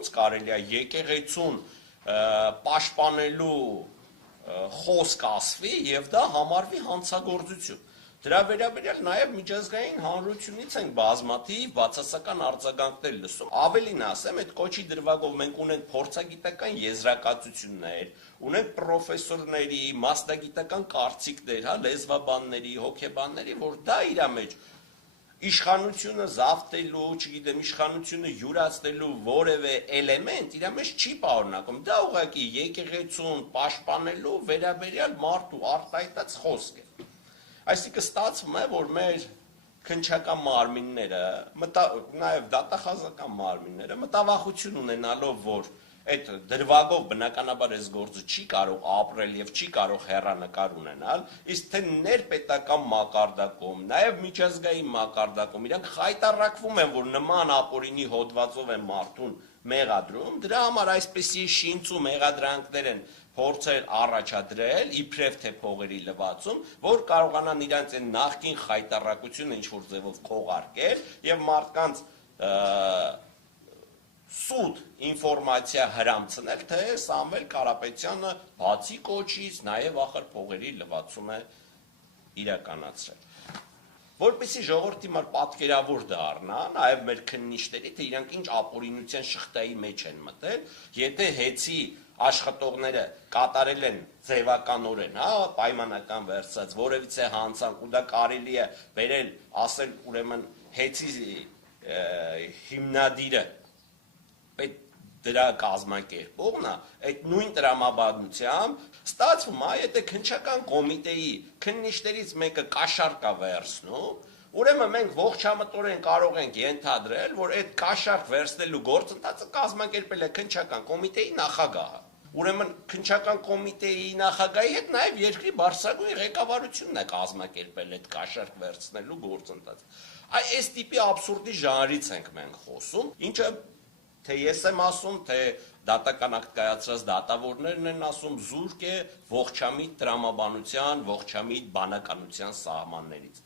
ոնց կարելի է եկեղեցուն պաշտպանելու խոսք ասվի եւ դա համարվի հանցագործություն։ Դրա վերաբերյալ նաև միջազգային հանրությունից են բազմաթիվ բացասական արձագանքներ լսում։ Ավելին ասեմ, այդ կոչի դրվագով մենք ունենք փորձագիտական եզրակացություններ, ունենք պրոֆեսորների, մասնագիտական կարծիքներ, լեզվաբանների, հոգեբանների, որ դա իր մեջ իշխանությունը զավթելու, չգիտեմ, իշխանությունը յուրացնելու որևէ էլեմենտ իր մեջ չի պարունակում։ Դա ուղղակի եկեղեցուն պաշտպանելու վերաբերյալ մարդու արտահայտած խոսք է։ Այսինքն ստացվում է, որ մեր քննչական մարմինները, նաև դատախազական մարմինները մտավախություն ունենալով, որ այդ դրվագով բնականաբար այս գործը չի կարող ապրել եւ չի կարող հեռանկար ունենալ, իսկ թե ներպետական մակարդակում, նաև միջազգային մակարդակում իրանք խայտառակվում են, որ նման ապօրինի հոդվածով են մարդուն մեղադրում, դրա համար այսպիսի շինց ու մեղադրանքներ են փորձել առաջադրել իբրև թե փողերի լվացում, որ կարողանան իրանց այն նախկին խայտառակությունը ինչ-որ ձևով քողարկել եւ մարդկանց սուտ ինֆորմացիա հրամցնել, թե Սամվել Կարապետյանը բացի կոչից նաև ախր փողերի լվացում է իրականացրել։ Որպեսզի ժողովրդի համար պատկերավոր դառնա, նաև մեր քննիչների, թե իրանք ինչ ապօրինության շղթայի մեջ են մտել, եթե հեծի աշխատողները կատարել են ձևականորեն, պայմանական վերցած, որևիցե հանցանք, ու դա կարելի է վերել, ասել, ուրեմն հեծի հիմնադիրը դրա կազմակերպողն է, այդ նույն տրամաբանությամբ ստացվում է, եթե քննչական կոմիտեի քննիչներից մեկը կաշառք է վերցնում, ուրեմն մենք ողջամտորեն կարող ենք ենթադրել, որ այդ կաշառք վերցնելու գործընթացը կազմակերպել է քննչական կոմիտեի նախագահը։ Ուրեմն քննչական կոմիտեի նախագահի հետ նաև երկրի բարձրագույն ղեկավարությունն է կազմակերպել այդ կաշառք վերցնելու գործընթացը։ Այս տիպի աբսուրդի ժանրից ենք մենք խոսում, ինչը թե ես եմ ասում, թե դատական ակտ կայացրած դատավորներն են ասում, զուրկ է ողջամիտ տրամաբանության, ողջամիտ բանականության սահմաններից։